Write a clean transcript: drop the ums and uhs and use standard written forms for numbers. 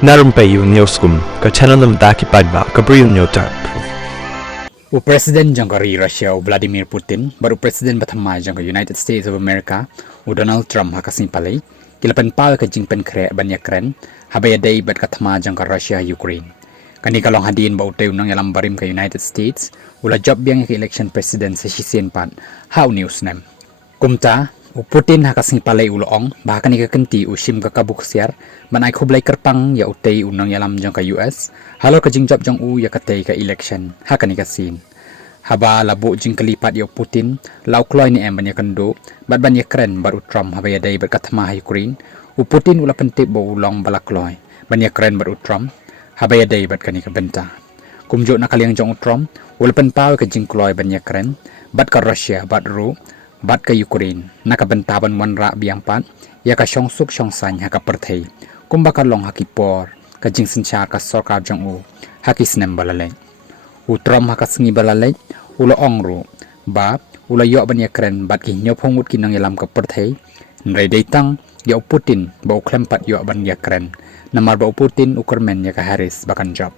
Na Rympei U ka channel nabynta ki paidbah ka Bri U Hynñiewtrep. Presiden jong Russia Vladimir Putin baru Presiden Thma jong United States of America Donald Trump hakasin palay kilapan pa ka jingpen kre ban Iakren habaya day bat ka Thma jong Russia Ukraine kani kalong Hadien ba utay unang yalam barim ka United States ula job biyang ka election president sa Xi how news nem kumta Putin hakasin palay uloong bahkan ka kenti usim ka kabuksiar banay Khublei kerpang ya utay unang yalam jong ka US Halor ka Jingjop jong ya katay ka election hakani ka sin haba labo jing kalipat ya Putin lau Kloi ni banyak kendo bat ban Iakren baru Trump haba ya day ber Thma Ukraine Putin ula pentip bo ulong bala Kloi ban Iakren baru Trump haba ya day bat kani ka benta kumjo na kaliang jong Trump ula penpaw ka jing Kloi ban Iakren bat ka Russia bat ru bat ka Ukraine nakabentaban wanra biang pat ya ka syongsuk syongsany haka perthei kumbaka long hakipor ka jing sinchar ka sorkab jong hakisnem balalay Trump hakasengi balalay ula ongru ba ula yo ban Iakren bat ki nyopong ut kinang yalam ka perthei nrai datang ya Putin ba uklempat yo ban Iakren namar ba Putin ukermen ya ka Harris bakan job